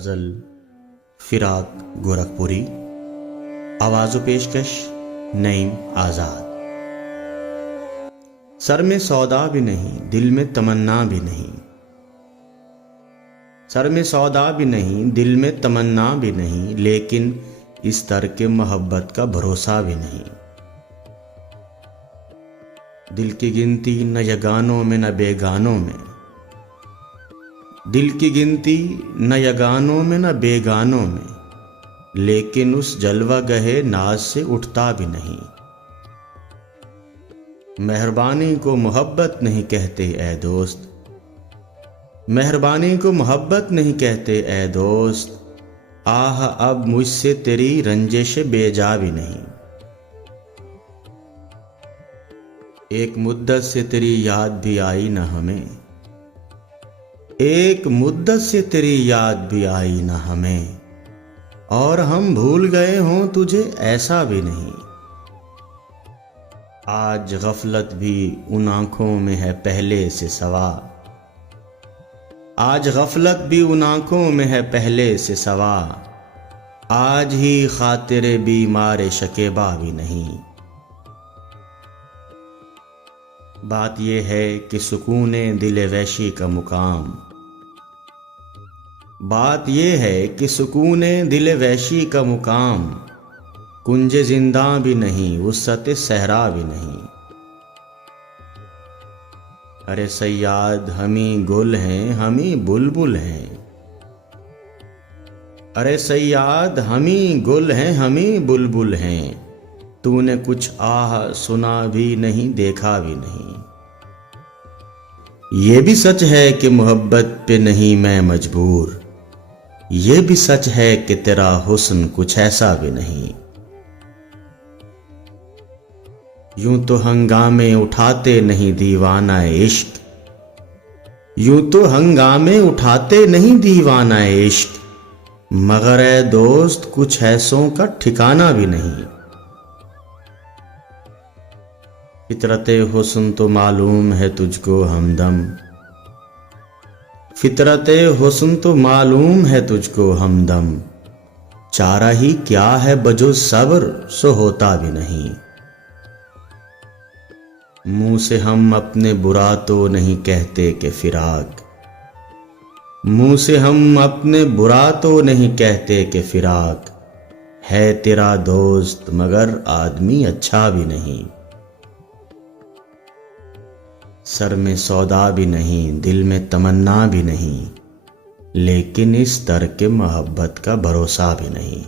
गज़ल फिराक गोरखपुरी। आवाज़ व पेशकश नईम आज़ाद। सर में सौदा भी नहीं, दिल में तमन्ना भी नहीं। सर में सौदा भी नहीं, दिल में तमन्ना भी नहीं, लेकिन इस तरह मोहब्बत का भरोसा भी नहीं। दिल की गिनती न यगानों में न बेगानों में, दिल की गिनती न यगानों में न बेगानों में, लेकिन उस जलवा गहे नाज से उठता भी नहीं। मेहरबानी को मोहब्बत नहीं कहते ऐ दोस्त, मेहरबानी को मोहब्बत नहीं कहते ऐ दोस्त। आह अब मुझसे तेरी रंजिश बेजा भी नहीं। एक मुद्दत से तेरी याद भी आई न हमें, एक मुद्दत से तेरी याद भी आई न हमें, और हम भूल गए हों तुझे ऐसा भी नहीं। आज गफलत भी उन आंखों में है पहले से सवा, आज गफलत भी उन आंखों में है पहले से सवा, आज ही खातिरे बीमार शकेबा भी नहीं। बात यह है कि सुकूने दिल वैशी का मुकाम, बात यह है कि सुकूने दिल वैशी का मुकाम, कुंजे जिंदा भी नहीं, वुसअत सहरा भी नहीं। अरे सैयाद हमी गुल हैं, हमी बुलबुल हैं। अरे सैयाद हमी गुल हैं, हमी बुलबुल हैं। तूने कुछ आह सुना भी नहीं, देखा भी नहीं। ये भी सच है कि मोहब्बत पे नहीं मैं मजबूर, ये भी सच है कि तेरा हुस्न कुछ ऐसा भी नहीं। यूं तो हंगामे उठाते नहीं दीवाना इश्क, यूं तो हंगामे उठाते नहीं दीवाना इश्क, मगर ए दोस्त कुछ ऐसों का ठिकाना भी नहीं। फितरते हुस्न तो मालूम है तुझको हमदम, फितरते हुस्न तो मालूम है तुझको हमदम, चारा ही क्या है बजो सब्र सो होता भी नहीं। मुंह से हम अपने बुरा तो नहीं कहते कि फिराक, मुंह से हम अपने बुरा तो नहीं कहते कि फिराक, है तेरा दोस्त मगर आदमी अच्छा भी नहीं। सर में सौदा भी नहीं, दिल में तमन्ना भी नहीं, लेकिन इस तरह के मोहब्बत का भरोसा भी नहीं।